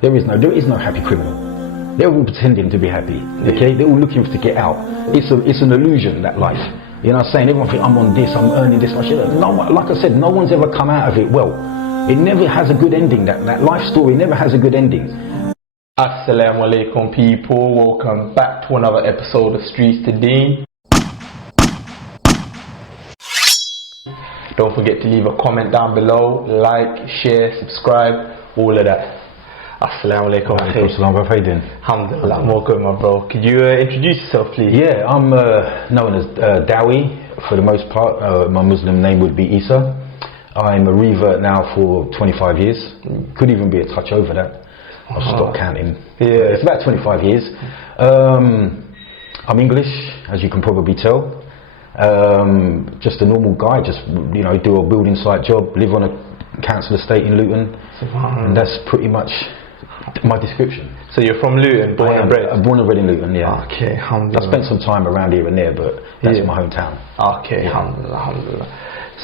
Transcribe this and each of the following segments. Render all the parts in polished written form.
There is no happy criminal. They're all pretending to be happy. Okay, they're all looking to get out. It's an illusion, that life. You know what I'm saying? Everyone thinks I'm on this, I'm earning this much. No, like I said, no one's ever come out of it well. It never has a good ending. That life story never has a good ending. Assalamu alaikum people, welcome back to another episode of Streets to Deen. Don't forget to leave a comment down below, like, share, subscribe, all of that. Assalamu alaikum. How you doing? Alhamdulillah, I'm all good, my bro. Could you introduce yourself, please? Yeah, I'm known as Dowies for the most part. My Muslim name would be Isa. I'm a revert now for 25 years. Could even be a touch over that. I'll stop counting. Yeah, it's about 25 years. I'm English, as you can probably tell. Just a normal guy, just do a building site job, live on a council estate in Luton, and that's pretty much my description. So you're from Luton, born and bred? I'm born and bred in Luton, yeah. Okay, alhamdulillah. I spent some time around here and there, but that's my hometown. Okay, alhamdulillah, alhamdulillah.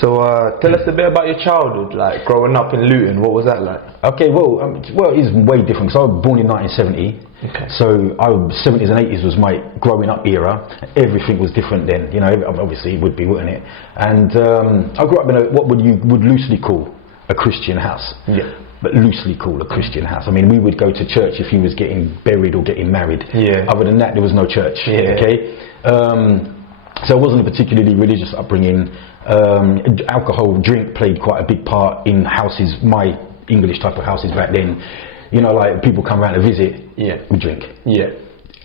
So tell us a bit about your childhood, like growing up in Luton. What was that like? Okay, well, it's way different. So I was born in 1970. Okay. So 70s and 80s was my growing up era. Everything was different then. Obviously it would be, wouldn't it? And I grew up in what you would loosely call a Christian house. Yeah. But loosely called a Christian house. I mean, we would go to church if he was getting buried or getting married. Yeah. Other than that, there was no church. Yeah. Okay. So it wasn't a particularly religious upbringing. Alcohol, drink played quite a big part in houses, my English type of houses back then. Like people come around to visit, we drink. Yeah.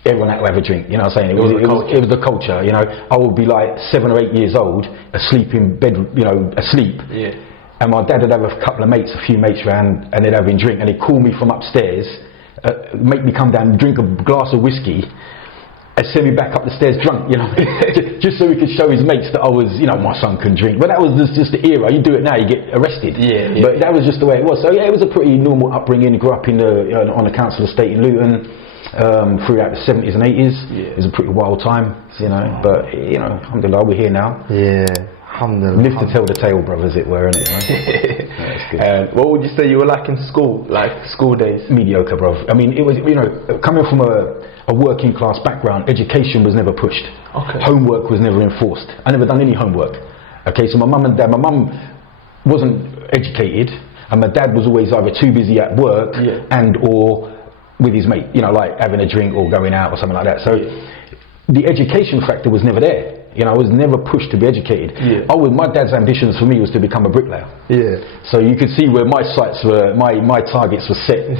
Everyone had to have a drink, you know what I'm saying? It was the culture, I would be like 7 or 8 years old, asleep in bed, asleep. Yeah. And my dad would have a couple of mates, a few mates around, and they'd have a drink, and he'd call me from upstairs, make me come down and drink a glass of whiskey, and send me back up the stairs drunk, just so he could show his mates that I was, my son can drink. But that was just the era. You do it now, you get arrested. Yeah. But that was just the way it was. So yeah, it was a pretty normal upbringing. Grew up on a council estate in Luton throughout the 70s and 80s. Yeah. It was a pretty wild time, But alhamdulillah, we're here now. Yeah. Alhamdulillah. Live to tell the tale, brother, as it were, innit? Right? That's good. What would you say you were like in school, like school days? Mediocre, bruv. I mean, it was, coming from a working class background, education was never pushed. Okay. Homework was never enforced. I never done any homework. Okay, so my mum wasn't educated, and my dad was always either too busy at work and or with his mate, like having a drink or going out or something like that. So the education factor was never there. I was never pushed to be educated. Yeah. My dad's ambitions for me was to become a bricklayer. Yeah. So you could see where my sights were, my targets were set.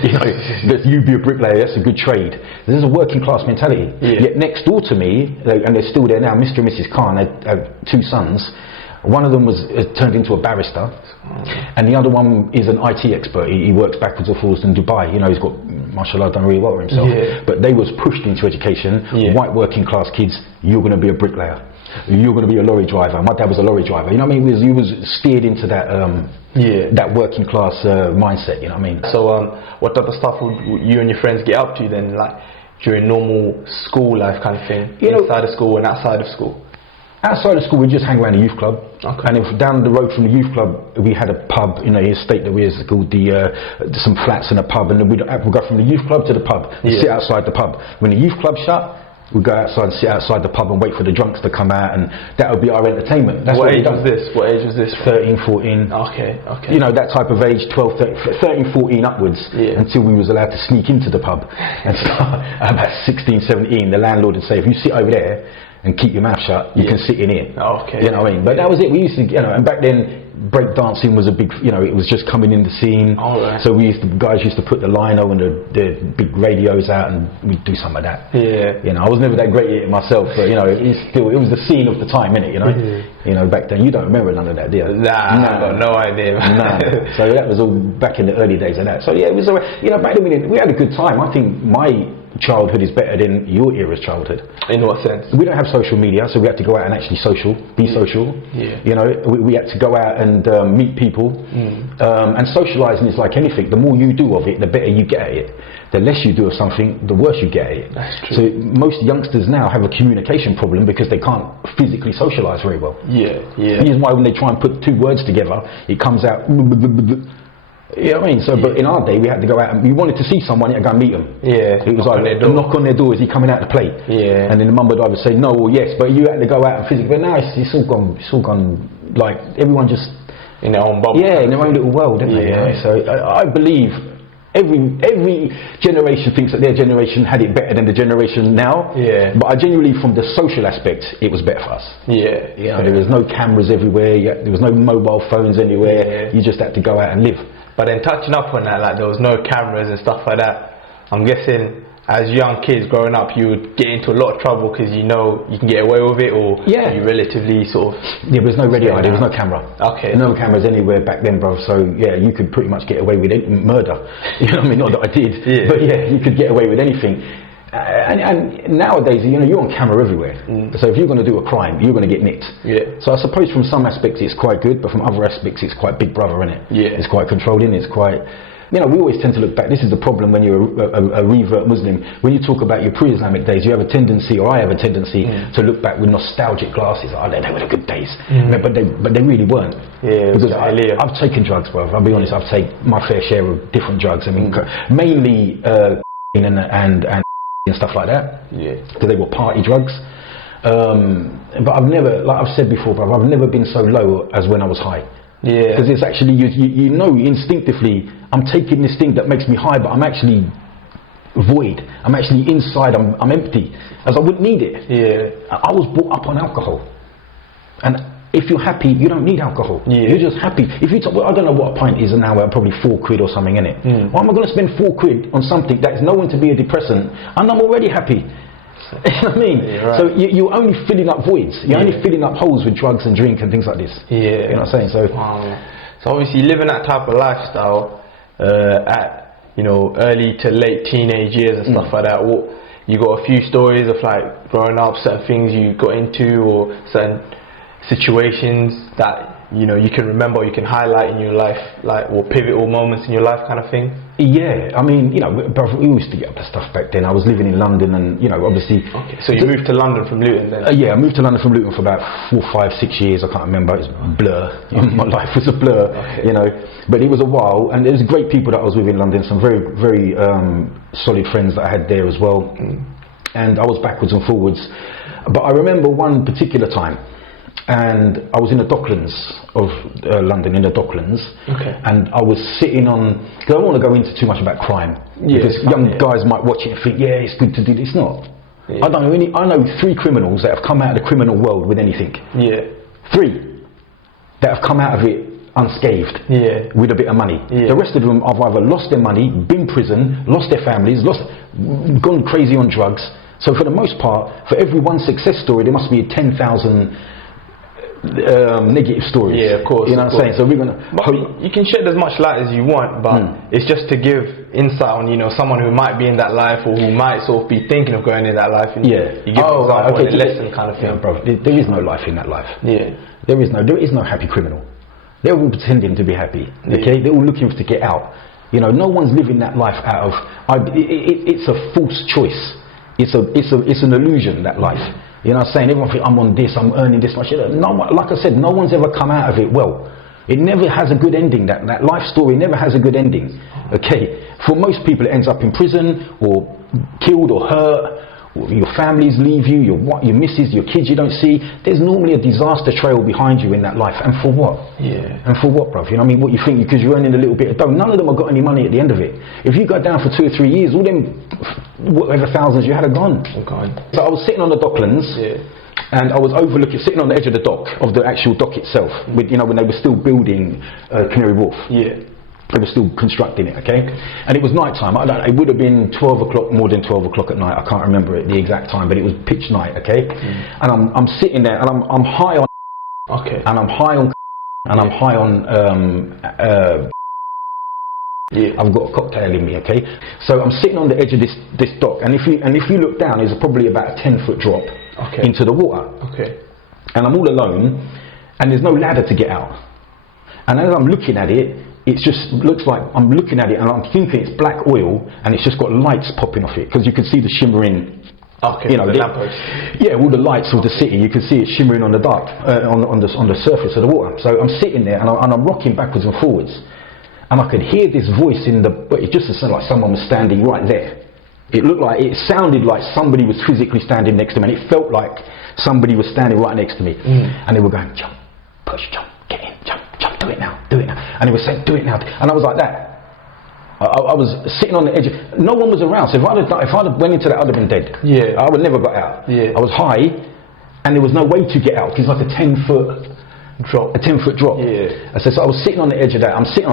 That you be a bricklayer, that's a good trade. This is a working class mentality. Yeah. Yet next door to me, and they're still there now, Mr. and Mrs. Khan had 2 sons. One of them was turned into a barrister, and the other one is an IT expert. He works backwards and forwards in Dubai. He's got, mashallah, done really well for himself. Yeah. But they was pushed into education. Yeah. White working class kids, you're going to be a bricklayer. You're going to be a lorry driver. My dad was a lorry driver. He was steered into that that working class mindset. So what type of stuff would you and your friends get up to then, like during normal school life kind of thing, inside of school and outside of school? Outside of school, we just hang around the youth club. Okay. And if down the road from the youth club, we had a pub in a estate that was called some flats and a pub, and then we'd go from the youth club to the pub and sit outside the pub. When the youth club shut, we'd go outside and sit outside the pub and wait for the drunks to come out, and that would be our entertainment. That's what age was this? What age was this? 13, 14. Okay. That type of age, 12, 13, 14 upwards, until we was allowed to sneak into the pub. And start about 16, 17, the landlord would say, if you sit over there and keep your mouth shut, you can sit in here. Okay. You know what I mean? But that was it. We used to, and back then, break dancing was a big, it was just coming in the scene. Right. So guys used to put the lino and the big radios out, and we'd do some of that. Yeah. I was never that great at it myself, but it was the scene of the time, innit? Back then, you don't remember none of that, do you? Nah, I've got no idea. No. So that was all back in the early days of that. So yeah, it was back then we had a good time. I think my childhood is better than your era's childhood. In what sense? We don't have social media, so we had to go out and actually be social. Yeah. We had to go out and meet people. And socializing is like anything. The more you do of it, the better you get at it. The less you do of something, the worse you get at it. That's true. So most youngsters now have a communication problem because they can't physically socialize very well. Yeah. The reason why when they try and put 2 words together, it comes out You know what I mean? So, but in our day, we had to go out and we wanted to see someone, you had to go and meet them. Yeah. It was like a knock on their door, is he coming out to play? Yeah. And then the mum would either say no or yes, but you had to go out and physically. But now it's all gone. It's all gone. Like everyone just in their own bubble. Yeah, in their own little world, don't they? You know? So I believe every generation thinks that their generation had it better than the generation now. Yeah. But I genuinely, from the social aspect, it was better for us. Yeah. You know, there was no cameras everywhere. There was no mobile phones anywhere. You just had to go out and live. But then touching up on that, like there was no cameras and stuff like that. I'm guessing as young kids growing up, you would get into a lot of trouble because you know you can get away with it, or you relatively sort of. Yeah, there was no radio. There was no camera. Okay. No cameras anywhere back then, bro. So yeah, you could pretty much get away with murder. You know what I mean? Not that I did, but yeah, you could get away with anything. And nowadays, you know, you're on camera everywhere. So if you're going to do a crime, you're going to get nicked. Yeah. So I suppose from some aspects it's quite good, but from other aspects it's quite Big Brother, isn't it? Yeah. It's quite controlling. It's quite. You know, we always tend to look back. This is the problem when you're a revert Muslim. When you talk about your pre-Islamic days, you have a tendency, or I have a tendency, to look back with nostalgic glasses. Oh, they were the good days, but they really weren't. Yeah. Because I've taken drugs, bro. I'll be honest. I've taken my fair share of different drugs. I mean, mainly and stuff like that. Yeah. Because they were party drugs. But I've never, like I've said before, bro, I've never been so low as when I was high. Yeah. Because it's actually, you know instinctively, I'm taking this thing that makes me high, but I'm actually void. I'm actually inside, I'm empty. As I wouldn't need it. Yeah. I was brought up on alcohol. And if you're happy, you don't need alcohol. Yeah. You're just happy. If you talk, well, I don't know what a pint is now, probably £4 or something, innit? Why am I going to spend £4 on something that's known to be a depressant and I'm already happy? You know what I mean? Yeah, right. So you're only filling up voids. You're only filling up holes with drugs and drink and things like this. Yeah. You know what I'm saying? So, so obviously living that type of lifestyle at, you know, early to late teenage years and stuff like that, you got a few stories of like growing up, certain things you got into or certain situations that, you know, you can remember, or you can highlight in your life, like, or pivotal moments in your life kind of thing? Yeah, I mean, you know, we used to get up to stuff back then. I was living in London and, you know, obviously... Okay, so you moved to London from Luton then? Yeah, I moved to London from Luton for about 4, 5, 6 years, I can't remember, it was a blur. My life was a blur, you know, but it was a while, and there was great people that I was with in London, some very, very solid friends that I had there as well, and I was backwards and forwards. But I remember one particular time, and I was in the Docklands of London, in the Docklands, and I was sitting on, because I don't want to go into too much about crime, because young guys might watch it and think, yeah, it's good to do this. It's not. I don't know any. I know 3 criminals that have come out of the criminal world with anything. 3 that have come out of it unscathed, with a bit of money. The rest of them have either lost their money, been in prison, lost their families, gone crazy on drugs. So for the most part, for every one success story, there must be 10,000 negative stories. Yeah, of course. You know what I'm saying? So we're gonna. You can shed as much light as you want, but it's just to give insight on, you know, someone who might be in that life or who might sort of be thinking of going in that life. And you give an example and a lesson kind of thing. Yeah, bro. There is no life in that life. Yeah. There is no happy criminal. They're all pretending to be happy. Okay. They're all looking to get out. You know, no one's living that life out of. It's a false choice. It's an illusion, that life. You know what I'm saying? Everyone thinks, I'm on this, I'm earning this much. No, like I said, no one's ever come out of it well. It never has a good ending. That life story never has a good ending. Okay? For most people, it ends up in prison, or killed, or hurt, or your families leave you, your missus, your kids you don't see. There's normally a disaster trail behind you in that life. And for what? Yeah. And for what, bruv? You know what I mean? What you think, because you're earning a little bit of dough. None of them have got any money at the end of it. If you go down for 2 or 3 years, all them whatever thousands you had are gone. Okay. So I was sitting on the Docklands, and I was sitting on the edge of the dock, of the actual dock itself, with, you know, when they were still building Canary Wharf. Yeah. They were still constructing it, okay? And it was night time. It would have been 12 o'clock, more than 12 o'clock at night. I can't remember the exact time, but it was pitch night, okay? And I'm sitting there, and I'm high on, and I'm high on, and I'm high on. I've got a cocktail in me, okay? So I'm sitting on the edge of this dock, and if you look down, there's probably about a 10-foot drop into the water. Okay. And I'm all alone, and there's no ladder to get out. And as I'm looking at it, it just looks like I'm looking at it and I'm thinking it's black oil, and it's just got lights popping off it, because you can see the shimmering. Okay. You know, the lamppost. Yeah, all the lights of the city. You can see it shimmering on the dark, on the surface of the water. So I'm sitting there and I'm rocking backwards and forwards, and I could hear this voice but it just sounded like someone was standing right there. It sounded like somebody was physically standing next to me, and it felt like somebody was standing right next to me. And they were going, jump, push, jump, get in, jump, do it now. And they were saying, do it now. And I was like that. I was sitting on the edge. No one was around, so if I'd have went into that, I'd have been dead. Yeah. I would never got out. Yeah. I was high, and there was no way to get out, because it's like a 10-foot drop. Yeah. So I was sitting on the edge of that. I'm sitting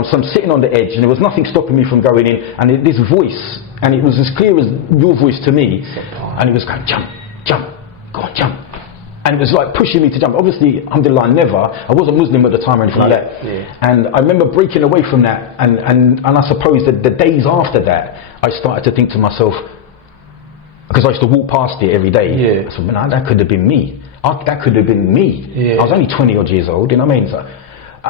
on the edge, and there was nothing stopping me from going in. And this voice, and it was as clear as your voice to me, and it was going, jump, go on, jump. And it was like pushing me to jump. Obviously, alhamdulillah, I wasn't Muslim at the time or anything like that. Yeah. And I remember breaking away from that, and I suppose that the days after that, I started to think to myself, because I used to walk past it every day. Yeah. I said, man, that could have been me. That could have been me. Yeah. I was only 20 odd years old, you know what I mean? So,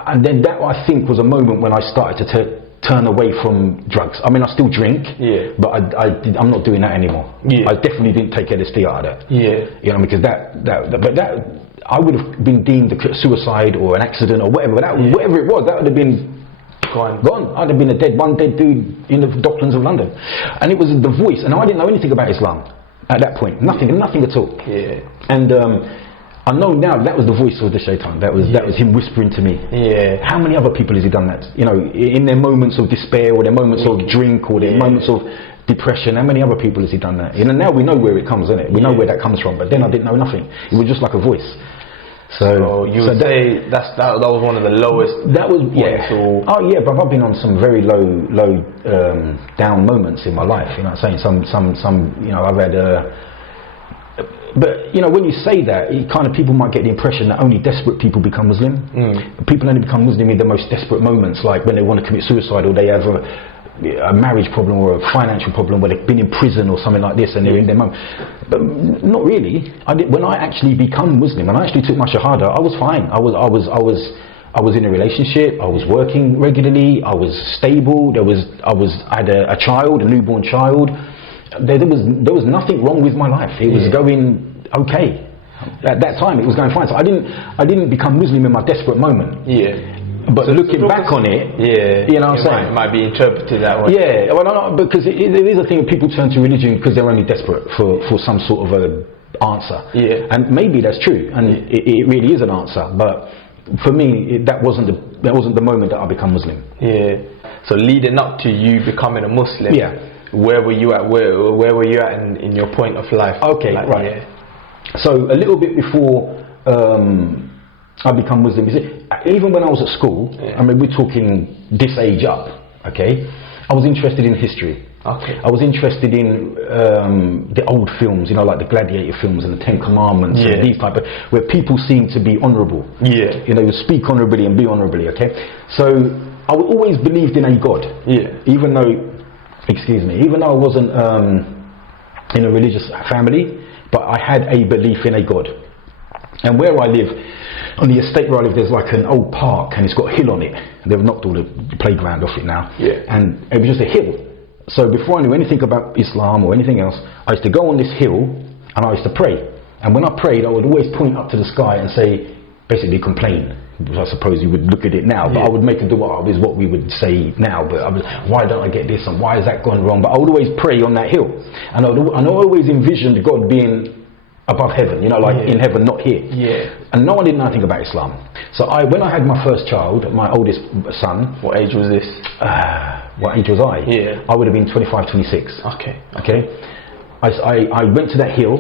and then that, I think, was a moment when I started to turn away from drugs. I mean, I still drink, but I'm not doing that anymore. Yeah. I definitely didn't take LSD out of that. Yeah. You know, because that I would have been deemed a suicide or an accident or whatever. Whatever it was, that would have been gone. I'd have been one dead dude in the Docklands of London. And it was the voice, and I didn't know anything about Islam at that point. Nothing at all. Yeah. And I know now that was the voice of the shaitan. That was him whispering to me. Yeah. How many other people has he done that? You know, in their moments of despair, or their moments of drink, or their moments of depression, how many other people has he done that? You know, now we know where it comes, isn't it? We know where that comes from. But then I didn't know nothing. It was just like a voice. So you would say that was one of the lowest. That was Oh yeah, but I've been on some very low down moments in my life. You know what I'm saying? Some. You know, I've had. But you know, when you say that, people might get the impression that only desperate people become Muslim. People only become Muslim in the most desperate moments, like when they want to commit suicide, or they have a marriage problem or a financial problem, where they've been in prison or something like this, and they're in their moment. But not really. When I actually become Muslim, when I actually took my shahada, I was fine. I was in a relationship. I was working regularly. I was stable. I had a child, a newborn child. There was nothing wrong with my life. It was going okay. At that time, it was going fine. So I didn't become Muslim in my desperate moment. Yeah. But so looking back on it, you know what I'm saying? It might be interpreted that way. Yeah, well, no, because it is a thing. People turn to religion because they're only desperate for some sort of a answer. Yeah. And maybe that's true, and it really is an answer. But for me, that wasn't the moment that I become Muslim. Yeah. So leading up to you becoming a Muslim. Yeah. Where were you at? Where were you at in your point of life? Okay, right. Yeah. So a little bit before I become Muslim, you see, even when I was at school, I mean, we're talking this age up, okay? I was interested in history. Okay. I was interested in the old films, you know, like the Gladiator films and the Ten Commandments and these type of, where people seem to be honourable. Yeah. You know, you speak honourably and be honourably, okay? So I always believed in a God. Yeah. Even though I wasn't in a religious family, but I had a belief in a God. And where I live, on the estate where I live, there's like an old park, and it's got a hill on it. They've knocked all the playground off it now. Yeah. And it was just a hill. So before I knew anything about Islam or anything else, I used to go on this hill and I used to pray. And when I prayed, I would always point up to the sky and say, basically complain. I suppose you would look at it now, but I would make a dua, is what we would say now. But why don't I get this, and why has that gone wrong? But I would always pray on that hill. And I always envisioned God being above heaven, you know, like in heaven, not here. Yeah. And no one did nothing about Islam. So when I had my first child, my oldest son. What age was this? What age was I? Yeah. I would have been 25, 26. Okay. I went to that hill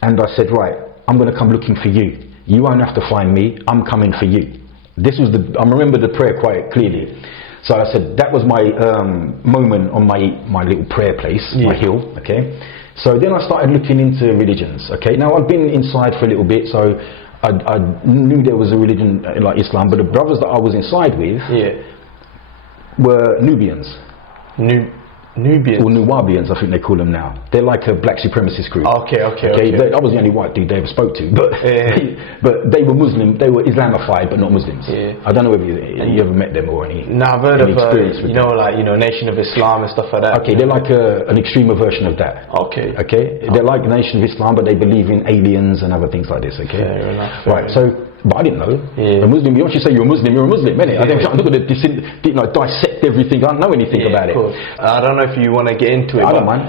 and I said, right, I'm going to come looking for you. You won't have to find me. I'm coming for you. I remember the prayer quite clearly. So I said, that was my moment on my little prayer place, my hill, okay? So then I started looking into religions, okay? Now I'd been inside for a little bit, so I knew there was a religion like Islam, but the brothers that I was inside with were Nubians. Nubians? Or Nuwabians, I think they call them now. They're like a black supremacist group. Okay. I was the only white dude they ever spoke to, but but they were Muslim, they were Islamified, but not Muslims. Yeah. I don't know if you ever met them or any. No, I've heard of Nation of Islam and stuff like that. Okay, they're like an extreme version of that. Okay. They're like the Nation of Islam, but they believe in aliens and other things like this. Okay. Fair enough. Right. So but I didn't know. Yeah. A Muslim, once you say you're a Muslim, innit? Yeah. I'm not going to dissect everything. I don't know anything about it. I don't know if you want to get into it. I don't mind.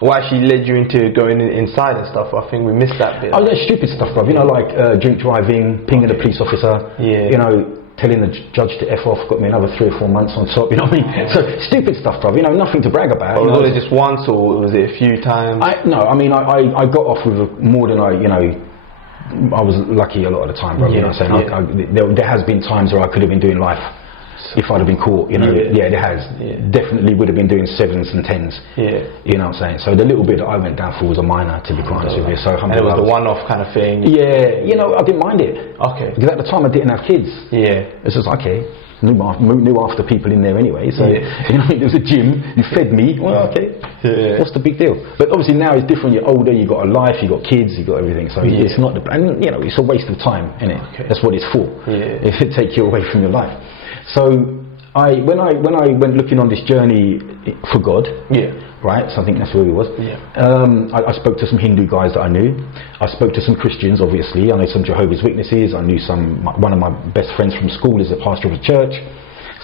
What actually led you into going inside and stuff? I think we missed that bit. Oh, yeah, stupid stuff, bruv. You know, like drink driving, pinging a police officer. Yeah. You know, telling the judge to F off, got me another 3 or 4 months on top, you know what I mean? So, stupid stuff, bruv, you know, nothing to brag about. Oh, was it just once or was it a few times? No, I mean, I got off with more than I was lucky a lot of the time, bruv, you know what I'm saying? There has been times where I could have been doing life if I'd have been caught, you know. Yeah, there has. Yeah. Definitely would have been doing 7s and 10s. Yeah. You know what I'm saying? So the little bit that I went down for was a minor, to be quite honest with you. So and it was the one-off kind of thing? Yeah, you know, I didn't mind it. Okay. Because at the time I didn't have kids. Yeah. It's just, okay, knew after people in there anyway. So, you know, there was a gym, you fed me, well, okay. Yeah. What's the big deal? But obviously now it's different, you're older, you've got a life, you've got kids, you've got everything. So it's not, and you know, it's a waste of time, isn't it? Okay. That's what it's for. Yeah. If it takes you away from your life. So, when I went looking on this journey for God, right, so I think that's where we was, I spoke to some Hindu guys that I knew. I spoke to some Christians, obviously. I know some Jehovah's Witnesses. I knew one of my best friends from school is a pastor of a church.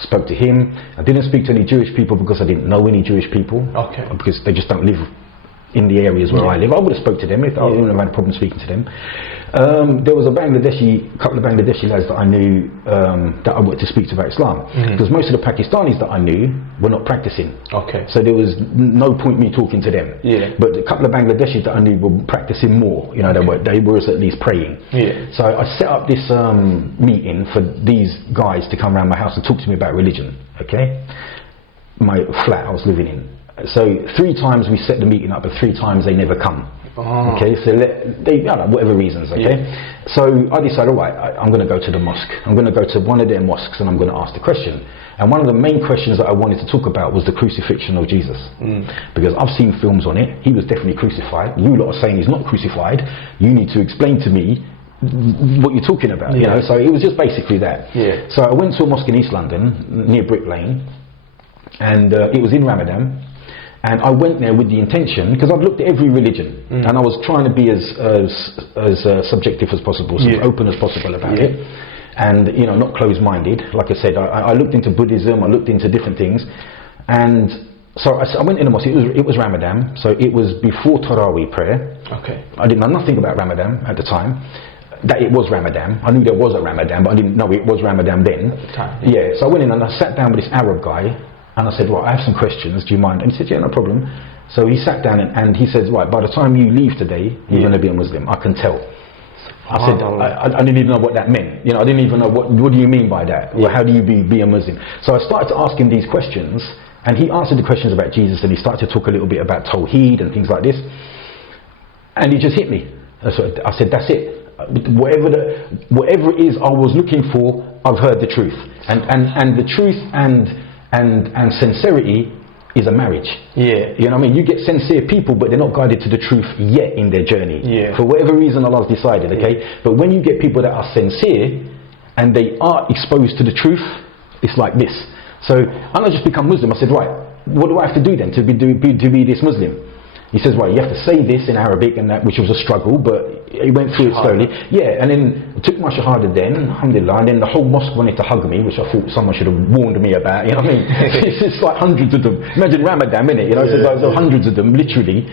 Spoke to him. I didn't speak to any Jewish people because I didn't know any Jewish people. Okay. Because they just don't live in the areas where I live. I would have spoke to them if I wouldn't have had a problem speaking to them. There was a couple of Bangladeshi lads that I knew that I wanted to speak to about Islam, because most of the Pakistanis that I knew were not practicing. Okay. So there was no point me talking to them. Yeah. But a couple of Bangladeshis that I knew were practicing more. You know, they were at least praying. Yeah. So I set up this meeting for these guys to come around my house and talk to me about religion. Okay. My flat I was living in. So 3 times we set the meeting up, but 3 times they never come. Oh. Okay, so they, I don't know, whatever reasons, okay? Yeah. So I decided, alright, I'm going to go to the mosque. I'm going to go to one of their mosques and I'm going to ask the question. And one of the main questions that I wanted to talk about was the crucifixion of Jesus. Because I've seen films on it. He was definitely crucified. You lot are saying he's not crucified. You need to explain to me what you're talking about, you know? So it was just basically that. Yeah. So I went to a mosque in East London, near Brick Lane, and it was in Ramadan. And I went there with the intention, because I've looked at every religion, and I was trying to be as subjective as possible, as open as possible about it, and you know, not closed-minded. Like I said, I looked into Buddhism, I looked into different things, and so I went in the mosque. It was Ramadan, so it was before Taraweeh prayer. Okay. I didn't know nothing about Ramadan at the time. That it was Ramadan. I knew there was a Ramadan, but I didn't know it was Ramadan then. At the time. Yeah. So I went in and I sat down with this Arab guy. And I said, right, I have some questions, do you mind? And he said, yeah, no problem. So he sat down and he said, right, by the time you leave today, you're going to be a Muslim, I can tell. I said, I didn't even know what that meant. You know, I didn't even know, what do you mean by that? Well, how do you be a Muslim? So I started to ask him these questions, and he answered the questions about Jesus, and he started to talk a little bit about Tawheed and things like this. And he just hit me. So I said, that's it. Whatever it is I was looking for, I've heard the truth. And the truth and sincerity is a marriage. Yeah. You know what I mean? You get sincere people, but they're not guided to the truth yet in their journey. Yeah. For whatever reason Allah's decided, okay? Yeah. But when you get people that are sincere and they are exposed to the truth, it's like this. So, and I just become Muslim. I said, right, what do I have to do then to be this Muslim? He says, right, you have to say this in Arabic, and that, which was a struggle, but he went through it slowly. Yeah, and then I took my shahada then, alhamdulillah, and then the whole mosque wanted to hug me, which I thought someone should have warned me about, you know what I mean? It's just like hundreds of them. Imagine Ramadan, innit? You know, so there were hundreds of them, literally.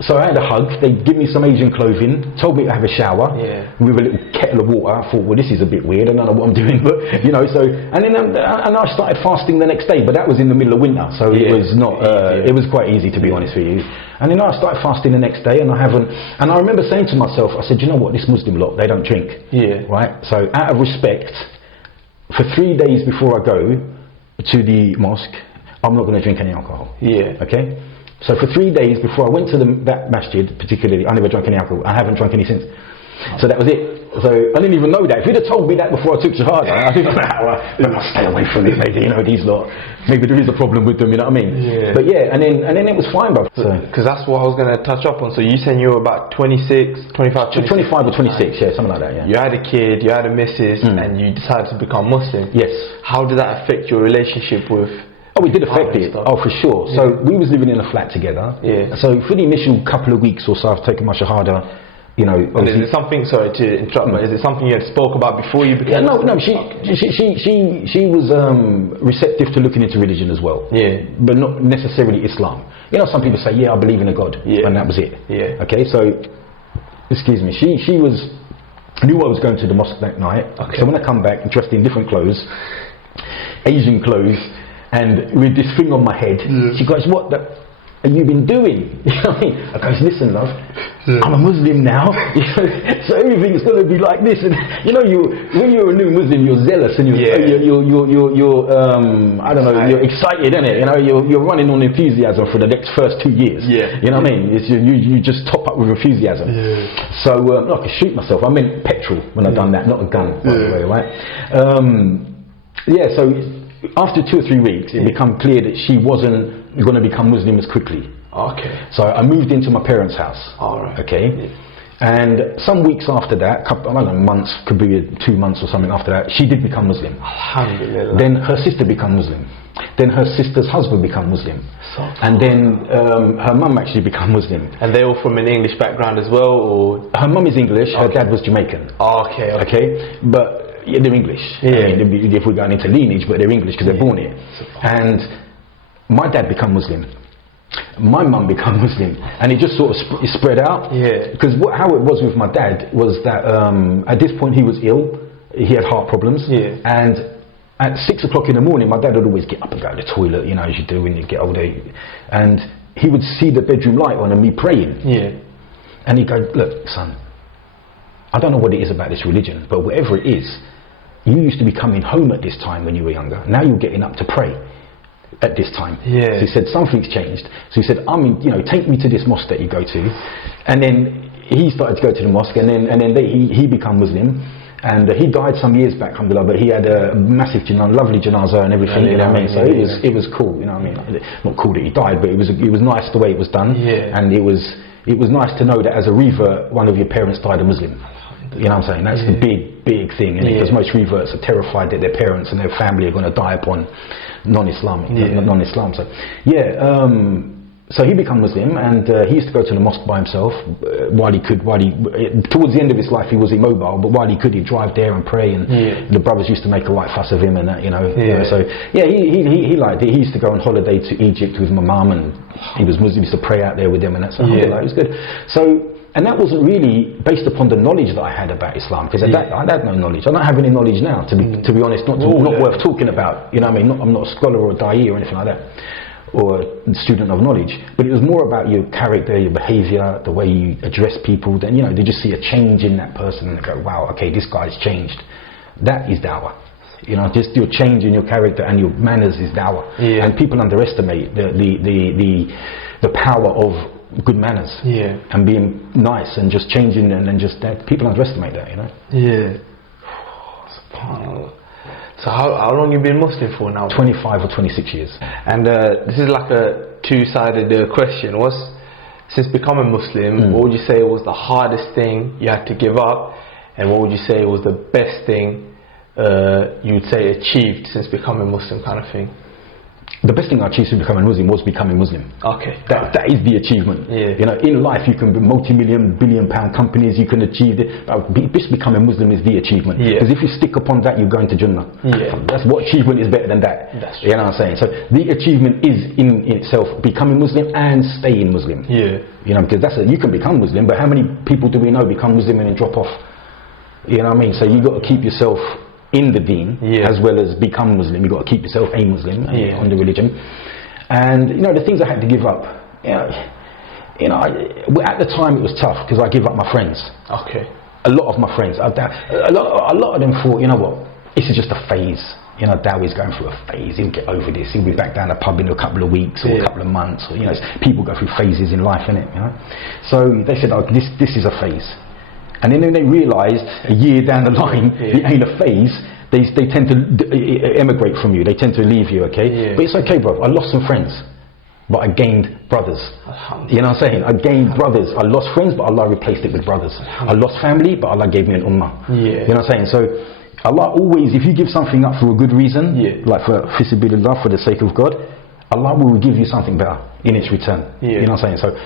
So I had a hug, they give me some Asian clothing, told me to have a shower with a little kettle of water. I thought, well, this is a bit weird, I don't know what I'm doing, but you know, so, and then and I started fasting the next day, but that was in the middle of winter, so it was not, it was quite easy, to be honest with you. And then I started fasting the next day, and I remember saying to myself, I said, you know what, this Muslim lot, they don't drink, right? So out of respect, for 3 days before I go to the mosque, I'm not going to drink any alcohol. Okay? So for 3 days before I went to that masjid, particularly, I never drank any alcohol. I haven't drunk any since. So that was it. So I didn't even know that. If you'd have told me that before I took Shahada, I didn't know, I'll stay away from it, maybe, you know, these lot. Maybe there is a problem with them, you know what I mean? Yeah. But yeah, and then it was fine, bro. Because that's what I was going to touch up on. So you said you were about 25 or 26, yeah, something like that, yeah. You had a kid, you had a missus, and you decided to become Muslim. Yes. How did that affect your relationship with... Oh, it did affect it. Oh, for sure. So we was living in a flat together. Yeah. So for the initial couple of weeks or so after taking my Shahada, you know. And is it something? Sorry to interrupt, but is it something you had spoke about before you became? Yeah, no. She was receptive to looking into religion as well. Yeah. But not necessarily Islam. You know, some people say, yeah, I believe in a God, and that was it. Yeah. Okay, so excuse me. She knew I was going to the mosque that night. Okay. So when I come back, dressed in different clothes, Asian clothes, and with this thing on my head, she goes, "What the have you been doing?" You know what I mean? I goes, "Listen, love, I'm a Muslim now, you know, so everything's going to be like this." And you know, when you're a new Muslim, you're zealous and you're I don't know, you're excited, isn't it? You know, you're running on enthusiasm for the first 2 years. Yeah. You know what I mean? It's, you just top up with enthusiasm. Yeah. So I could shoot myself. I meant petrol when I done that, not a gun, by the way, right? Yeah. So after 2 or 3 weeks, it became clear that she wasn't going to become Muslim as quickly. Okay. So I moved into my parents' house. All right. Okay. Yeah. And some weeks after that, I don't know, months, could be 2 months or something after that, she did become Muslim. Alhamdulillah. Then her sister became Muslim. Then her sister's husband became Muslim. So and then her mum actually became Muslim. And they all from an English background as well, or? Her mum is English, her dad was Jamaican. Okay. Okay. But yeah, they're English. Yeah. I mean, if we're going into lineage, but they're English because they're born here. And my dad became Muslim. My mum became Muslim, and it just sort of spread out. Yeah. Because how it was with my dad was that at this point he was ill. He had heart problems. Yeah. And at 6 o'clock in the morning, my dad would always get up and go to the toilet, you know, as you do when you get older. And he would see the bedroom light on and me praying. Yeah. And he'd go, "Look, son, I don't know what it is about this religion, but whatever it is, you used to be coming home at this time when you were younger. Now you're getting up to pray at this time." Yeah. So he said, "Something's changed." So he said, take me to this mosque that you go to." And then he started to go to the mosque, and then he became Muslim. And he died some years back, alhamdulillah, but he had a massive lovely janazah and everything, you know what I mean? So it was cool, you know what I mean? Not cool that he died, but it was nice the way it was done. Yeah. And it was nice to know that as a revert, one of your parents died a Muslim. You know what I'm saying? That's the big thing, because most reverts are terrified that their parents and their family are going to die upon non-Islam. So so he became Muslim, and he used to go to the mosque by himself while he could. Towards the end of his life, he was immobile, but while he could, he'd drive there and pray. And the brothers used to make a right fuss of him, and that, you know. So he liked it. He used to go on holiday to Egypt with my mum, and he was Muslim. He used to pray out there with them, and that's it was good. So. And that wasn't really based upon the knowledge that I had about Islam, because I had no knowledge. I don't have any knowledge now, to be honest, not worth talking about. You know what I mean? I'm not a scholar or a da'i or anything like that, or a student of knowledge. But it was more about your character, your behaviour, the way you address people. Then, you know, they just see a change in that person and they go, "Wow, okay, this guy's changed." That is dawah. You know, just your change in your character and your manners is dawah. Yeah. And people underestimate the power of good manners, and being nice and just changing, and then just that people underestimate that, you know. Yeah. SubhanAllah. So how long you been Muslim for now? 25 or 26 years. And this is like a two-sided question. Since becoming Muslim, what would you say was the hardest thing you had to give up, and what would you say was the best thing you'd say achieved since becoming Muslim, kind of thing? The best thing I achieved since becoming Muslim was becoming Muslim. Okay. That is the achievement. Yeah. You know, in life you can be multi-million, billion-pound companies, you can achieve it. Just becoming Muslim is the achievement. Because if you stick upon that, you're going to Jannah. Yeah. That's what achievement is better than that. That's you know what I'm saying? So the achievement is in itself becoming Muslim and staying Muslim. Yeah. You know, because you can become Muslim, but how many people do we know become Muslim and then drop off? You know what I mean? So you got to keep yourself in the Deen, as well as become Muslim. You've got to keep yourself a Muslim on the religion. And you know, the things I had to give up, you know, at the time it was tough because I gave up my friends. Okay. A lot of my friends, a lot of them thought, you know what, this is just a phase. You know, Dowies going through a phase, he'll get over this, he'll be back down the pub in a couple of weeks or a couple of months, or, you know, people go through phases in life, innit, you know. So they said, "Oh, this is a phase." And then they realised a year down the line, it ain't a phase. They tend to emigrate from you. They tend to leave you, okay? Yeah. But it's okay, bro. I lost some friends, but I gained brothers. You know what I'm saying? I gained brothers. I lost friends, but Allah replaced it with brothers. I lost family, but Allah gave me an ummah. Yeah. You know what I'm saying? So Allah always, if you give something up for a good reason, like for fisabilillah, for the sake of God, Allah will give you something better in its return. You know what I'm saying? So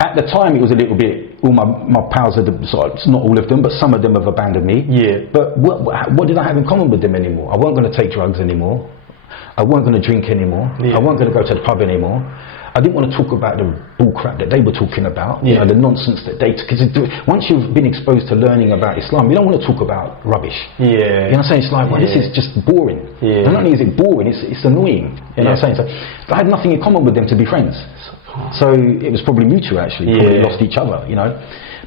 At the time, it was a little bit. All my pals had, not all of them, but some of them have abandoned me. Yeah. But what did I have in common with them anymore? I wasn't going to take drugs anymore. I wasn't going to drink anymore. Yeah. I wasn't going to go to the pub anymore. I didn't want to talk about the bull crap that they were talking about. You know, the nonsense that they. Because once you've been exposed to learning about Islam, you don't want to talk about rubbish. Yeah. You know what I'm saying? It's like, well, this is just boring. Yeah. And not only is it boring, it's annoying. You know what I'm saying? So I had nothing in common with them to be friends. So it was probably mutual actually. Probably lost each other, you know.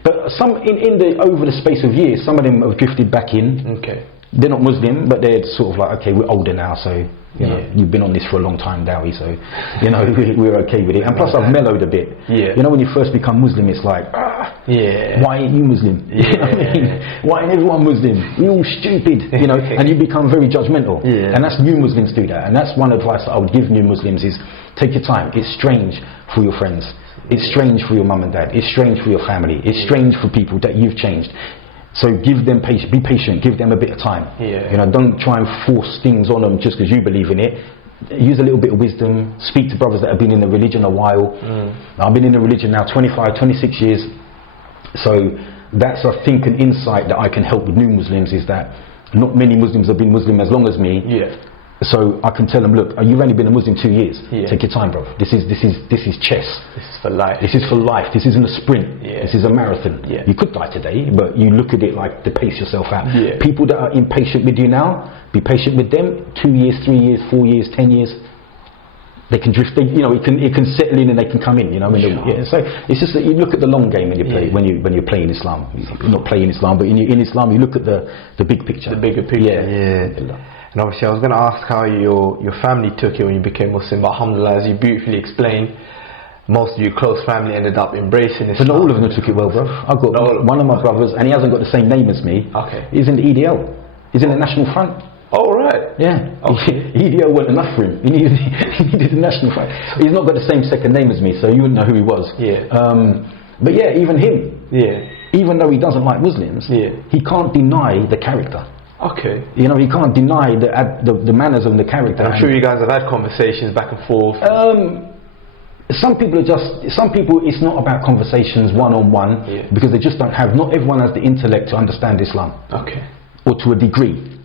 But some over the space of years, some of them have drifted back in. Okay. They're not Muslim, but they're sort of like, okay, we're older now, so you know, you've been on this for a long time, Dowie, so you know we're okay with it. And plus, I've mellowed a bit. Yeah. You know, when you first become Muslim, it's like, why ain't you Muslim? You know what I mean? Why ain't everyone Muslim? You're all stupid, you know. And you become very judgmental. Yeah. And that's new Muslims do that. And that's one advice that I would give new Muslims is take your time. It's strange for your friends. It's strange for your mum and dad. It's strange for your family. It's strange for people that you've changed. So give them patience. Be patient. Give them a bit of time. You know, don't try and force things on them just because you believe in it. Use a little bit of wisdom. Speak to brothers that have been in the religion a while. I've been in the religion now 25, 26 years. So that's, I think, an insight that I can help with new Muslims is that not many Muslims have been Muslim as long as me. So I can tell them, look, you've only been a Muslim 2 years. Take your time, bro. This is chess. This is for life. This is for life. This isn't a sprint. This is a marathon. You could die today, but you look at it like to pace yourself out. People that are impatient with you now, be patient with them. 2 years, 3 years, 4 years, 10 years. They can drift. You know, it can settle in and they can come in. You know, so it's just that you look at the long game when you play when you're playing Islam. You're not playing Islam, but in Islam you look at the big picture. The bigger picture. And obviously I was going to ask how your family took it when you became Muslim, but alhamdulillah, as you beautifully explained, most of your close family ended up embracing Islam. But not all of them took it well, bro. I've got one of my brothers, and he hasn't got the same name as me. He's in the EDL. He's in the National Front. Oh, right. Yeah. EDL wasn't enough for him. He needed the National Front. He's not got the same second name as me, so you wouldn't know who he was. But yeah, even him. Even though he doesn't like Muslims, he can't deny the character. You know, he can't deny the manners and the character. I'm sure you guys have had conversations back and forth. Some people it's not about conversations one-on-one because they just don't have, not everyone has the intellect to understand Islam. Or to a degree.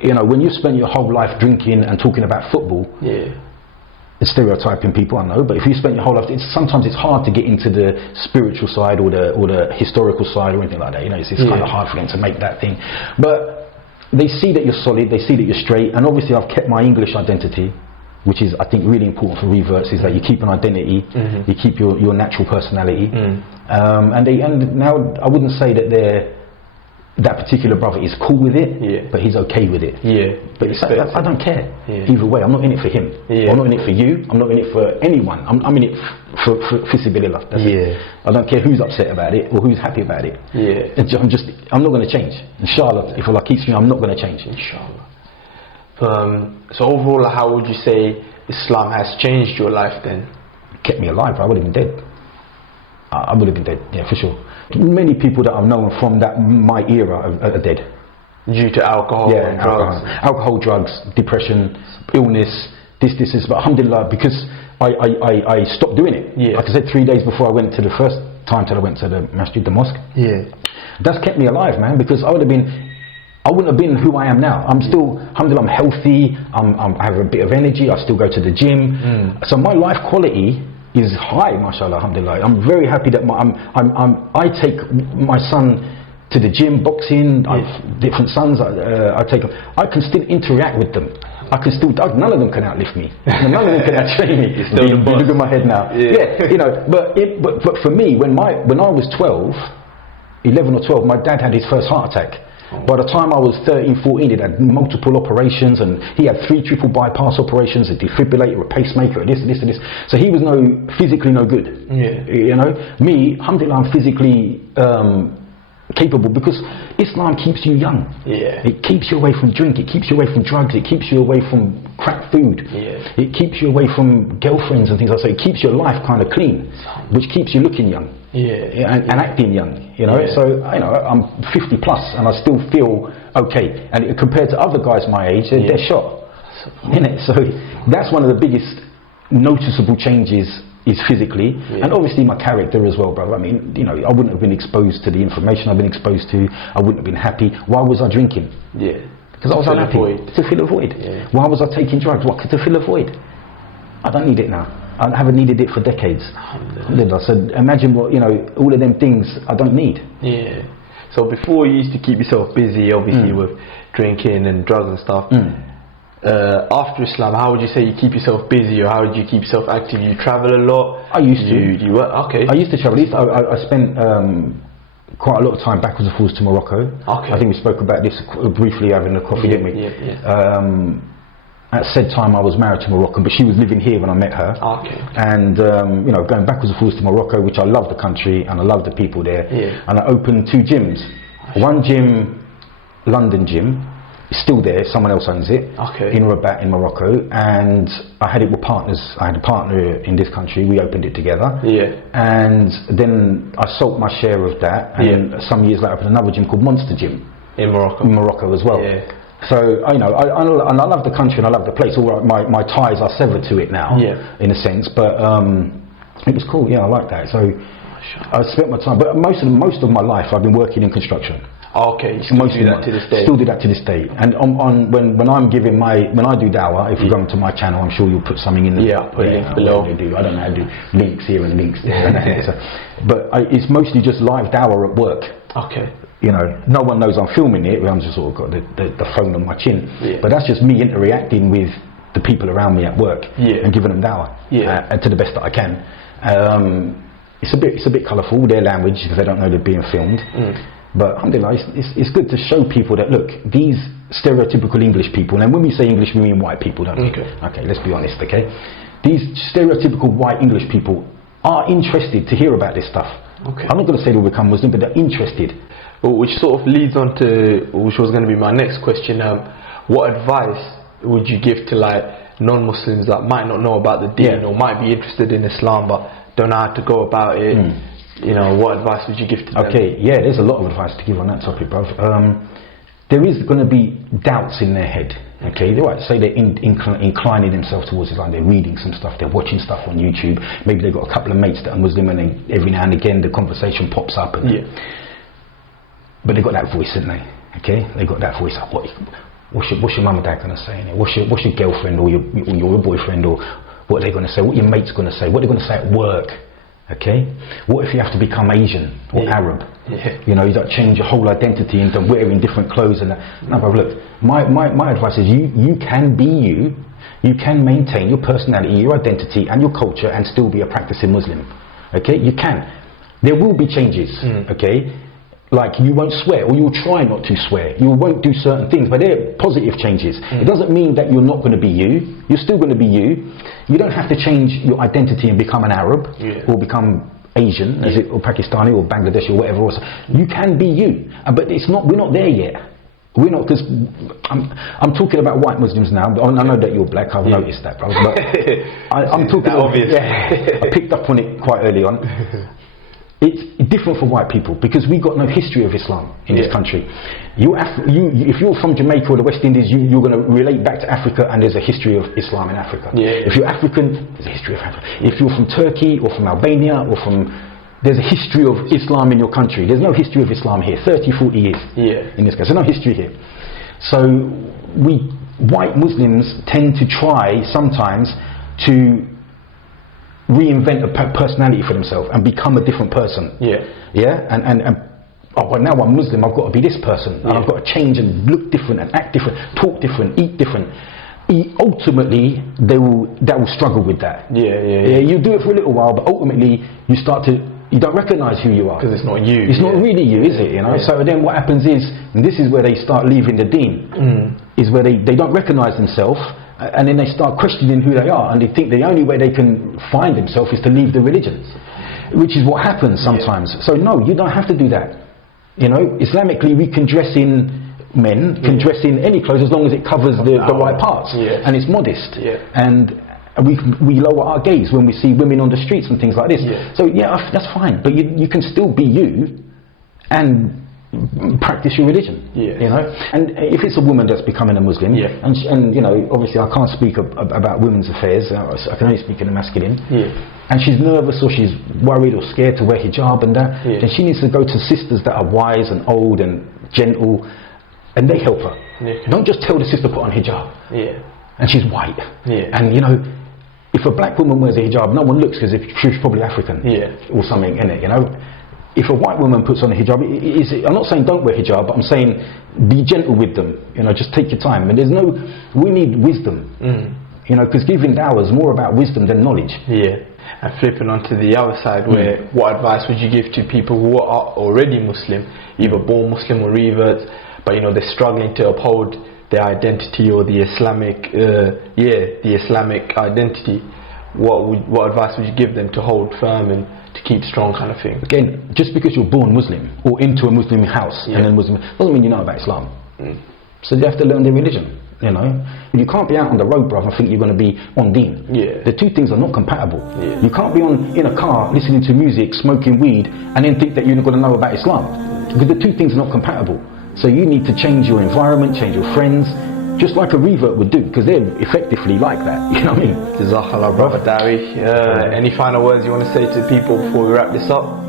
You know, when you spend your whole life drinking and talking about football, it's stereotyping people, I know, but if you spend your whole life, sometimes it's hard to get into the spiritual side or the historical side or anything like that. You know, it's kind of hard for them to make that thing. But they see that you're solid, they see that you're straight, and obviously I've kept my English identity, which is, I think, really important for reverts, is that you keep an identity, you keep your natural personality, and now I wouldn't say that that particular brother is cool with it, but he's okay with it. But I don't care. Either way, I'm not in it for him. I'm not in it for you. I'm not in it for anyone. I'm in it for fisabilillah. That's it. I don't care who's upset about it or who's happy about it. I'm not going to change. Inshallah, if Allah keeps me, I'm not going to change. Inshallah. So overall, how would you say Islam has changed your life then? Kept me alive. I would have been dead. I would have been dead. Yeah, for sure. Many people that I've known from my era are dead. Due to alcohol and drugs? Alcohol, drugs, depression, illness, this. But alhamdulillah, because I stopped doing it. Like I said, 3 days before I went to the first time that I went to the masjid, the mosque. That's kept me alive, man, because I wouldn't have been who I am now. I'm still, alhamdulillah, I'm healthy, I have a bit of energy, I still go to the gym. So my life quality is high, mashallah, alhamdulillah. I'm very happy that I take my son to the gym, boxing. I've different sons. I can still interact with them. I can still. None of them can outlift me. None of them can outtrain me. Look at my head now. You know. But for me, when I was 11 or 12, my dad had his first heart attack. By the time I was 13, 14, he'd had multiple operations, and he had 3 triple bypass operations, a defibrillator, a pacemaker, this. So he was physically no good. You know, me, alhamdulillah, I'm physically capable because Islam keeps you young. It keeps you away from drink, it keeps you away from drugs, it keeps you away from crap food, it keeps you away from girlfriends and things like that. So it keeps your life kind of clean, which keeps you looking young. And acting young, you know. So you know, I'm 50 plus and I still feel okay. And compared to other guys my age, they're shot. So that's one of the biggest noticeable changes is physically, and obviously my character as well, brother. I mean, you know, I wouldn't have been exposed to the information I've been exposed to. I wouldn't have been happy. Why was I drinking? Yeah. Because I was unhappy. To fill a void. Yeah. Why was I taking drugs? What? To fill a void. I don't need it now. I haven't needed it for decades. Alhamdulillah. So imagine what, you know, all of them things I don't need. Yeah. So before you used to keep yourself busy, obviously with drinking and drugs and stuff. After Islam, how would you say you keep yourself busy, or how would you keep yourself active? You travel a lot? I used to. You work? Okay. I used to travel. I spent quite a lot of time backwards and forwards to Morocco. Okay. I think we spoke about this briefly having a coffee, didn't we? Yeah. At said time I was married to Moroccan, but she was living here when I met her. Okay. And you know, going backwards and forwards to Morocco, which I love the country and I love the people there. Yeah. And I opened 2 gyms. One gym, London gym, is still there, someone else owns it. Okay. In Revert in Morocco, and I had it with partners. I had a partner in this country, we opened it together. Yeah. And then I sold my share of that, and then some years later I opened another gym called Monster Gym. In Morocco? In Morocco as well. Yeah. So, you know, I love the country and I love the place. All right, my ties are severed to it now, in a sense. But it was cool. Yeah, I like that. So I spent my time, but most of my life I've been working in construction. Okay, you still do that to this day? Still do that to this day. And when I'm giving when I do Dawah, if you go onto my channel, I'm sure you'll put something in the put a link below. I don't know how to do links here and links there. But it's mostly just live Dawah at work. Okay. You know, no one knows I'm filming it. I'm just sort of got the phone on my chin. But that's just me interacting with the people around me at work and giving them Dawah to the best that I can. It's a bit colourful, their language, because they don't know they're being filmed. But alhamdulillah, it's good to show people that, look, these stereotypical English people, and when we say English we mean white people, don't we? Okay, let's be honest, okay? These stereotypical white English people are interested to hear about this stuff. Okay. I'm not going to say they'll become Muslim, but they're interested. Well, which sort of leads on to, which was going to be my next question, what advice would you give to like non-Muslims that might not know about the Deen or might be interested in Islam but don't know how to go about it? You know, what advice would you give to them? Okay, yeah, there's a lot of advice to give on that topic, bruv. There is going to be doubts in their head. Okay, they might say they're inclining themselves towards Islam. They're reading some stuff, they're watching stuff on YouTube. Maybe they've got a couple of mates that are Muslim, and every now and again the conversation pops up. And but they got that voice, haven't they? Okay, they got that voice. What's your mum and dad going to say? What's your girlfriend or your boyfriend, or what are they going to say? What your mate's going to say? What are they going to say at work? Okay, what if you have to become Asian or Arab? You know, you don't change your whole identity into wearing different clothes and that. No, but look, my advice is you can be you. You can maintain your personality, your identity, and your culture, and still be a practicing Muslim. Okay, you can. There will be changes. Okay. Like you won't swear, or you'll try not to swear. You won't do certain things, but they're positive changes. It doesn't mean that you're not going to be you. You're still going to be you. You don't have to change your identity and become an Arab or become Asian, or Pakistani or Bangladeshi or whatever else. You can be you, but it's not. We're not there yet. We're not, because I'm talking about white Muslims now. I know that you're black. I've noticed that, brother. But I'm talking. Obvious. I picked up on it quite early on. It's different for white people because we've got no history of Islam in this country. If you're from Jamaica or the West Indies, you're going to relate back to Africa, and there's a history of Islam in Africa. If you're African, there's a history of Africa. If you're from Turkey or from Albania there's a history of Islam in your country. There's no history of Islam here, 30, 40 years in this case. There's no history here. So white Muslims tend to try sometimes to reinvent a personality for themselves and become a different person. But now I'm Muslim, I've got to be this person, and I've got to change and look different and act different, talk different, eat different. Ultimately, that will struggle with that. You do it for a little while, but ultimately you don't recognise who you are, because it's not you. It's not really you, is it? You know. So then what happens is, and this is where they start leaving the Deen, is where they don't recognise themselves. And then they start questioning who they are, and they think the only way they can find themselves is to leave the religion, which is what happens sometimes. So no, you don't have to do that. You know, Islamically we can dress in, men can dress in any clothes as long as it covers the right parts and it's modest. And we lower our gaze when we see women on the streets and things like this. So that's fine, but you can still be you and practice your religion. Yes. You know, and if it's a woman that's becoming a Muslim, Yeah. and you know, obviously I can't speak about women's affairs. I can only speak in the masculine. Yeah. And she's nervous or she's worried or scared to wear hijab and that, Yeah. then she needs to go to sisters that are wise and old and gentle, and they help her. Yeah. Don't just tell the sister put on hijab. Yeah. And she's white. Yeah. And you know, if a black woman wears a hijab, no one looks because she's probably African. Yeah. Or something in it, you know. If a white woman puts on a hijab, I'm not saying don't wear hijab, but I'm saying be gentle with them. You know, just take your time. And we need wisdom. You know, because giving dawah is more about wisdom than knowledge. Yeah. And flipping onto the other side, where what advice would you give to people who are already Muslim, either born Muslim or reverts, but you know they're struggling to uphold their identity or the Islamic, the Islamic identity? What advice would you give them to hold firm and to keep strong, kind of thing? Again, just because you're born Muslim or into a Muslim house and then Muslim doesn't mean you know about Islam. So you have to learn their religion. You know, you can't be out on the road, bruv, and think you're going to be on Deen. Yeah. The two things are not compatible. Yeah. You can't be in a car listening to music, smoking weed, and then think that you're going to know about Islam, because the two things are not compatible. So you need to change your environment, change your friends, just like a revert would do, because they're effectively like that. You know what I mean? Jazakallah, brother Dowies. Any final words you want to say to people before we wrap this up?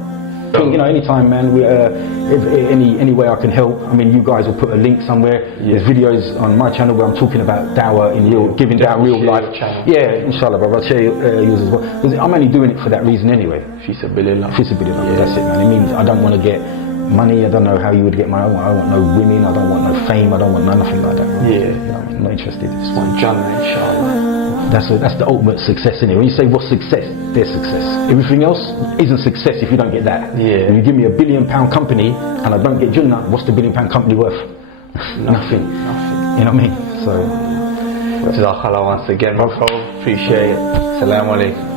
I think, you know, anytime, man. If any way I can help. I mean, you guys will put a link somewhere. There's videos on my channel where I'm talking about dawah in giving dawah real life. Yeah, inshallah, brother. I'll share yours as well. Because I'm only doing it for that reason anyway. Fisabilillah. Fisabilillah. That's it, man. It means I don't want to get money. I don't know how you would get money. I don't want no women. I don't want no fame. I don't want nothing like that. Yeah. You know what I mean? I'm not interested. Just want Jannah, inshallah. That's the ultimate success, innit? When you say what's success, there's success. Everything else isn't success if you don't get that. Yeah. If you give me £1 billion company and I don't get Jannah, what's the £1 billion company worth? Nothing. You know what I mean? So. Jazakallah once again, my bro. Appreciate it. Assalamu alaikum.